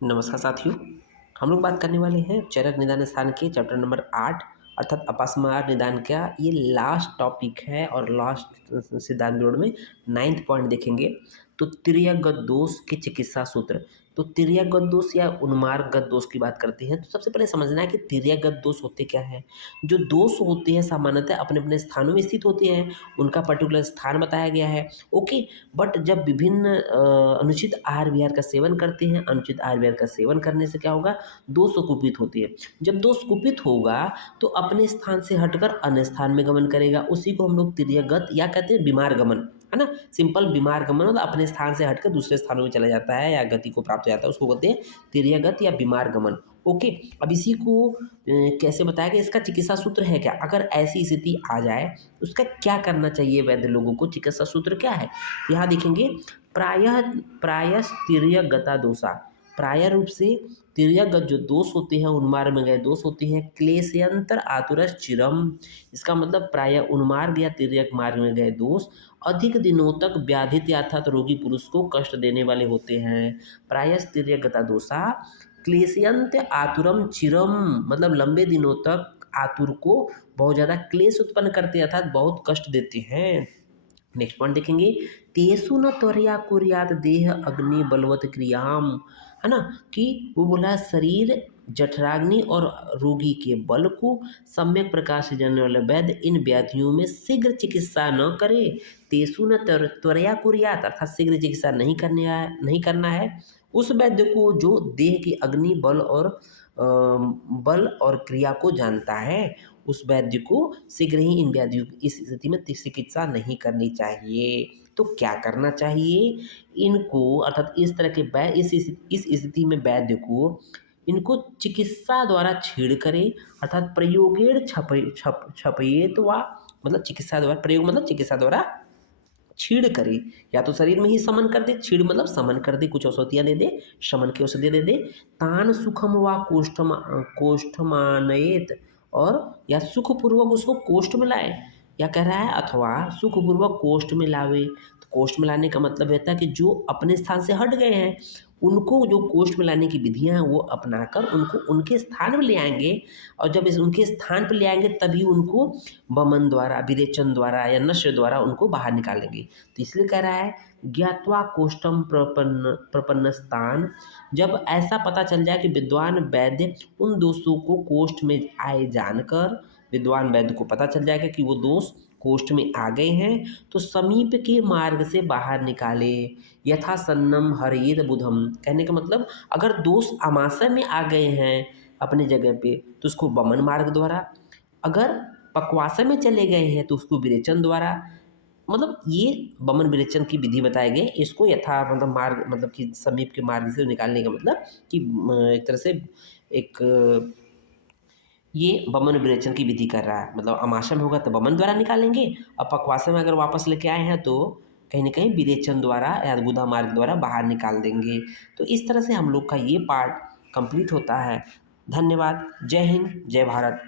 नमस्कार साथियों। हम लोग बात करने वाले हैं चरक निदान स्थान के चैप्टर नंबर 8 अर्थात अपास्मार निदान का ये लास्ट टॉपिक है और लास्ट सिद्धांत विवरण में 9th पॉइंट देखेंगे। तो तिर्यकगत दोष के चिकित्सा सूत्र। तो तिर्यकगत दोष या उन्मार्गगत दोष की बात करते हैं तो सबसे पहले समझना है कि तिर्यकगत दोष होते क्या है। जो दोष होते हैं सामान्यतः अपने अपने स्थानों में स्थित होते हैं, उनका पर्टिकुलर स्थान बताया गया है। ओके, बट जब विभिन्न अनुचित आहार विहार का सेवन करते हैं, अनुचित आहार विहार का सेवन करने से क्या होगा, दोष कुपित होती है। जब दोष कुपित होगा तो अपने स्थान से हटकर अन्य स्थान में गमन करेगा, उसी को हम लोग तिर्यकगत या कहते हैं बीमार गमन, है ना। सिंपल बीमार गमन मतलब अपने स्थान से हटकर दूसरे स्थानों में चला जाता है या गति को प्राप्त हो जाता है, उसको कहते हैं तिर्यकगत या बीमार गमन। ओके, अब इसी को कैसे बताया गया, इसका चिकित्सा सूत्र है क्या, अगर ऐसी स्थिति आ जाए उसका क्या करना चाहिए वैद्य लोगों को, चिकित्सा सूत्र क्या है। यहाँ देखेंगे प्रायः प्रायः तिर्यकगता दोषा, प्राय रूप से तिर्यकगत जो दोष होते हैं, उन्मार्ग में गए दोष होते हैं, क्लेशयंतर आतुरस चिरम, इसका मतलब प्राय उन्मार्ग या तिर्यक मार्ग में गए दोष अधिक दिनों तक व्याधित अर्थात रोगी पुरुष को कष्ट देने वाले होते हैं। प्रायः तिर्यकगता दोषा क्लेशयंत आतुरम चिरम, मतलब लंबे दिनों तक आतुर को बहुत ज़्यादा क्लेश उत्पन्न करते हैं अर्थात बहुत कष्ट देते हैं। नेक्स्ट पॉइंट देखेंगे, तेसु न त्वरया कुर्यात देह अग्नि बलवत क्रियाम, है ना, कि वो बोला शरीर जठराग्नि और रोगी के बल को सम्यक प्रकार से जानने वाले वैद्य इन व्याधियों में शीघ्र चिकित्सा न करे। तेसु न त्वरया कुर्यात अर्थात शीघ्र चिकित्सा नहीं करना है उस वैद्य को जो देह की अग्नि बल और क्रिया को जानता है, उस वैद्य को शीघ्र ही इन व्याधियों इस स्थिति में चिकित्सा नहीं करनी चाहिए। तो क्या करना चाहिए, इनको अर्थात इस तरह के इस स्थिति में वैद्य को इनको चिकित्सा द्वारा छेड़ करे अर्थात प्रयोगेण छपयेत वा, मतलब चिकित्सा द्वारा, प्रयोग मतलब चिकित्सा द्वारा छीड़ करे, या तो शरीर में ही समन कर दे, छीड़ मतलब समन कर दे, कुछ औषधियाँ दे दे, शमन की औषधि दे दे। तान सुखम व कोष्ठमानयेत, और या सुखपूर्वक उसको कोष्ठ में लाए, या कह रहा है अथवा सुखपूर्वक कोष्ठ में लावे। तो कोष्ठ में लाने का मतलब रहता है कि जो अपने स्थान से हट गए हैं उनको जो कोष्ठ में लाने की विधियाँ हैं वो अपनाकर उनको उनके स्थान में ले आएंगे, और जब इस उनके स्थान पर ले आएंगे तभी उनको वमन द्वारा, विरेचन द्वारा या नश्य द्वारा उनको बाहर निकालेंगे। तो इसलिए कह रहा है ज्ञात्वा कोष्ठम प्रपन्न स्थान, जब ऐसा पता चल जाए कि विद्वान वैद्य उन दोषों को कोष्ठ में आए जानकर, विद्वान वैद्य को पता चल जाएगा कि वो दोष कोष्ठ में आ गए हैं, तो समीप के मार्ग से बाहर निकाले। यथा सन्नम हरेद बुधम, कहने का मतलब अगर दोष आमाशय में आ गए हैं अपने जगह पे तो उसको वमन मार्ग द्वारा, अगर पक्वाशय में चले गए हैं तो उसको विरेचन द्वारा, मतलब ये वमन विरेचन की विधि बताए गए। इसको यथा मतलब मार्ग मतलब कि समीप के मार्ग से निकालने का मतलब कि एक तरह से एक ये वमन विरेचन की विधि कर रहा है, मतलब आमाशय में होगा तो वमन द्वारा निकालेंगे, और पक्वाशय में अगर वापस लेके आए हैं तो कहीं न कहीं विरेचन द्वारा या गुदा मार्ग द्वारा बाहर निकाल देंगे। तो इस तरह से हम लोग का ये पार्ट कंप्लीट होता है। धन्यवाद। जय हिंद, जय भारत।